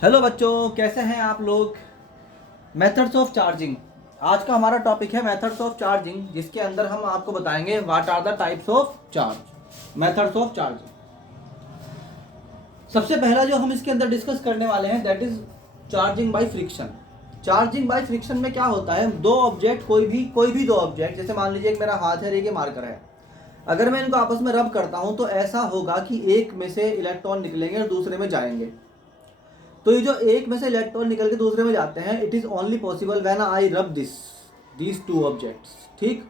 Hello बच्चों, कैसे हैं आप लोग। मेथड्स ऑफ चार्जिंग आज का हमारा टॉपिक है। मेथड्स ऑफ चार्जिंग, जिसके अंदर हम आपको बताएंगे what are the types of charge, methods of charging. सबसे पहला जो हम इसके अंदर डिस्कस करने वाले हैं that is charging by friction. Charging by friction में क्या होता है, दो ऑब्जेक्ट, कोई भी दो ऑब्जेक्ट, जैसे मान लीजिए एक मेरा हाथ है और एक ये मार्कर है। अगर मैं इनको आपस में रब करता हूं तो ऐसा होगा कि एक में से इलेक्ट्रॉन निकलेंगे और दूसरे में जाएंगे। तो ये जो एक में से इलेक्ट्रॉन निकल के दूसरे में जाते हैं, it is only possible when I रब दीज टू ऑब्जेक्ट्स। ठीक,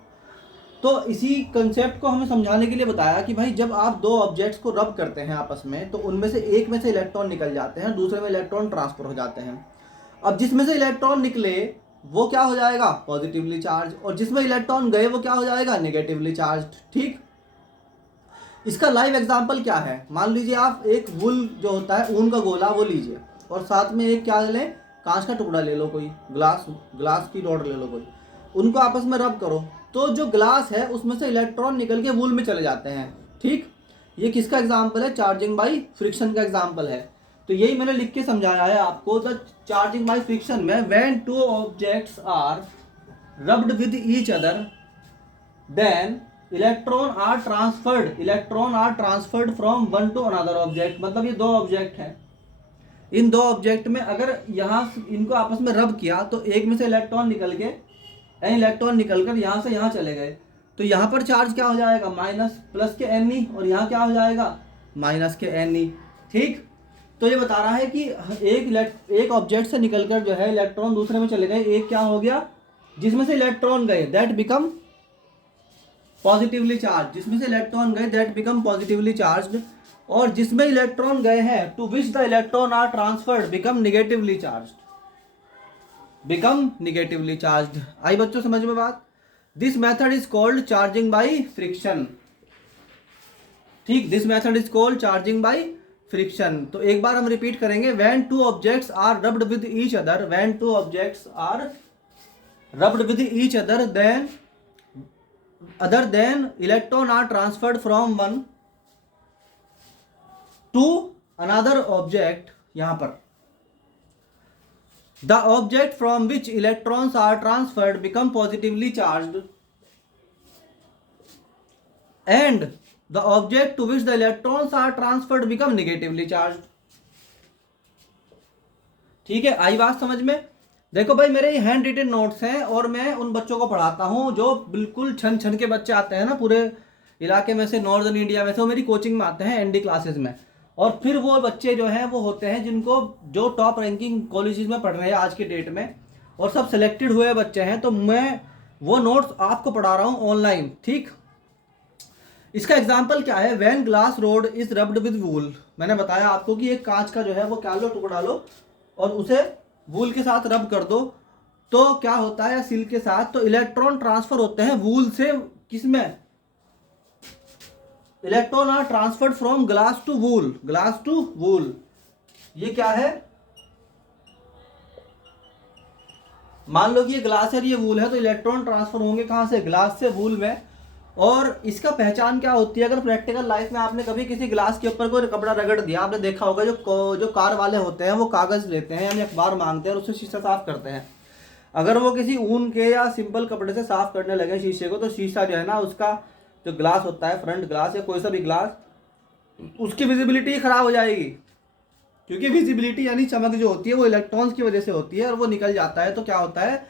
तो इसी कंसेप्ट को हमें समझाने के लिए बताया कि भाई जब आप दो ऑब्जेक्ट्स को रब करते हैं आपस में, तो उनमें से एक में से इलेक्ट्रॉन निकल जाते हैं, दूसरे में इलेक्ट्रॉन ट्रांसफर हो जाते हैं। अब जिसमें से इलेक्ट्रॉन निकले वो क्या हो जाएगा, पॉजिटिवली चार्ज, और जिसमें इलेक्ट्रॉन गए वो क्या हो जाएगा, नेगेटिवली चार्ज। ठीक, इसका लाइव एग्जांपल क्या है, मान लीजिए आप एक वुल जो होता है ऊन का गोला वो लीजिए, और साथ में एक क्या लें, कांच का टुकड़ा ले लो, कोई ग्लास की रॉड ले लो कोई, उनको आपस में रब करो तो जो ग्लास है उसमें से इलेक्ट्रॉन निकल के वुल में चले जाते हैं। ठीक, ये किसका एग्जाम्पल है, चार्जिंग बाई फ्रिक्शन का एग्जाम्पल है। तो यही मैंने लिख के समझाया है आपको। द चार्जिंग बाई फ्रिक्शन में when two objects are rubbed with each other then electron are transferred from one to another object. मतलब ये दो ऑब्जेक्ट हैं, इन दो ऑब्जेक्ट में अगर यहाँ इनको आपस में रब किया तो एक में से इलेक्ट्रॉन निकल के इलेक्ट्रॉन निकलकर यहाँ से यहाँ चले गए, तो यहाँ पर चार्ज क्या हो जाएगा, माइनस प्लस के एन ई, और यहाँ क्या हो जाएगा, माइनस के एन ई। ठीक, तो ये बता रहा है कि एक ऑब्जेक्ट से निकलकर जो है इलेक्ट्रॉन दूसरे में चले गए, एक क्या हो गया, जिसमें से इलेक्ट्रॉन गए दैट बिकम पॉजिटिवली चार्ज, जिसमें से इलेक्ट्रॉन गए दैट बिकम पॉजिटिवली चार्ज्ड, और जिसमें इलेक्ट्रॉन गए हैं to which the electron are transferred become negatively charged, आई बच्चों समझ में बात। This method is called charging by friction. ठीक, this method is called charging by friction. तो एक बार हम रिपीट करेंगे, when two objects are rubbed with each other, when two objects are rubbed with each other then electron are transferred from one to another object। यहां पर the object from which electrons are transferred become positively charged and the object to which the electrons are transferred become negatively charged। ठीक है, आई बात समझ में। देखो भाई, मेरे ये हैंड रिटन नोट्स हैं और मैं उन बच्चों को पढ़ाता हूँ जो बिल्कुल छन छन के बच्चे आते हैं ना पूरे इलाके में से, नॉर्दर्न इंडिया में से, वो मेरी कोचिंग में आते हैं एनडी क्लासेस में। और फिर वो बच्चे जो हैं वो होते हैं जिनको जो टॉप रैंकिंग कॉलेजेस में पढ़ रहे हैं आज के डेट में, और सब सिलेक्टेड हुए बच्चे हैं, तो मैं वो नोट्स आपको पढ़ा रहा हूँ ऑनलाइन। ठीक, इसका एग्जाम्पल क्या है, when glass rod is rubbed with wool. मैंने बताया आपको कि एक कांच का जो है वो क्या लो, टुकड़ा लो और उसे वूल के साथ रब कर दो, तो क्या होता है, सिल्क के साथ, तो इलेक्ट्रॉन ट्रांसफर होते हैं वूल से, किसमें, electron are transferred from glass to wool. ये क्या है, मान लो कि ये ग्लास है और ये वूल है, तो इलेक्ट्रॉन ट्रांसफर होंगे कहां से, ग्लास से वूल में। और इसका पहचान क्या होती है, अगर प्रैक्टिकल लाइफ में आपने कभी किसी ग्लास के ऊपर कोई कपड़ा रगड़ दिया, आपने देखा होगा जो कार वाले होते हैं वो कागज लेते हैं यानी अखबार मांगते हैं और उससे शीशा साफ करते हैं। अगर वो किसी ऊन के या सिंपल कपड़े से साफ करने लगे शीशे को, तो शीशा जो है ना, उसका जो ग्लास होता है, फ्रंट ग्लास या कोई सा भी ग्लास, उसकी विजिबिलिटी खराब हो जाएगी, क्योंकि विजिबिलिटी यानी चमक जो होती है वो इलेक्ट्रॉन्स की वजह से होती है और वो निकल जाता है। तो क्या होता है,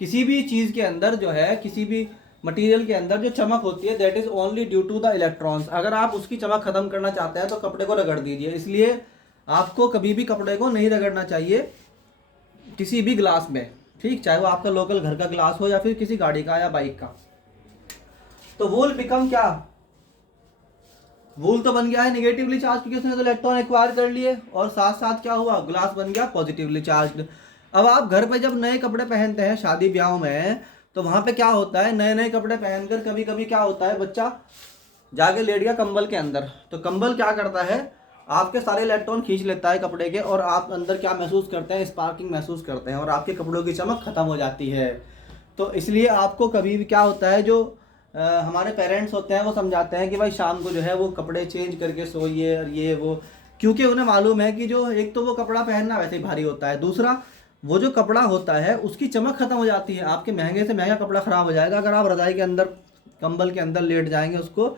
किसी भी चीज़ के अंदर जो है, किसी भी मटेरियल के अंदर जो चमक होती है that is only due to the electrons. अगर आप उसकी चमक खत्म करना चाहते हैं तो कपड़े को रगड़ दीजिए। इसलिए आपको कभी भी कपड़े को नहीं रगड़ना चाहिए किसी भी ग्लास में। ठीक, चाहे वो आपका लोकल घर का ग्लास हो या फिर किसी गाड़ी का या बाइक का। तो वूल बिकम क्या, वूल तो बन गया है निगेटिवली चार्ज, क्योंकि उसने तो इलेक्ट्रॉन एक्वायर कर लिए, और साथ साथ क्या हुआ, ग्लास बन गया पॉजिटिवली चार्ज। अब आप घर पे जब नए कपड़े पहनते हैं शादी ब्याह में, तो वहां पे क्या होता है, नए नए कपड़े पहनकर कभी कभी क्या होता है, बच्चा जाके लेट गया कंबल के अंदर, तो कंबल क्या करता है, आपके सारे इलेक्ट्रॉन खींच लेता है कपड़े के, और आप अंदर क्या महसूस करते हैं, स्पार्किंग महसूस करते हैं, और आपके कपड़ों की चमक खत्म हो जाती है। तो इसलिए आपको कभी भी क्या होता है, जो हमारे पेरेंट्स होते हैं वो समझाते हैं कि भाई शाम को जो है वो कपड़े चेंज करके सोइए और ये वो, क्योंकि उन्हें मालूम है कि जो एक तो वो कपड़ा पहनना वैसे ही भारी होता है, दूसरा वो जो कपड़ा होता है उसकी चमक खत्म हो जाती है, आपके महंगे से महंगा कपड़ा खराब हो जाएगा अगर आप रजाई के अंदर, कंबल के अंदर लेट जाएंगे उसको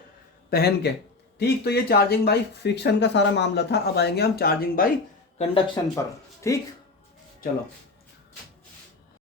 पहन के। ठीक, तो ये चार्जिंग बाई फ्रिक्शन का सारा मामला था। अब आएंगे हम चार्जिंग बाई कंडक्शन पर। ठीक, चलो।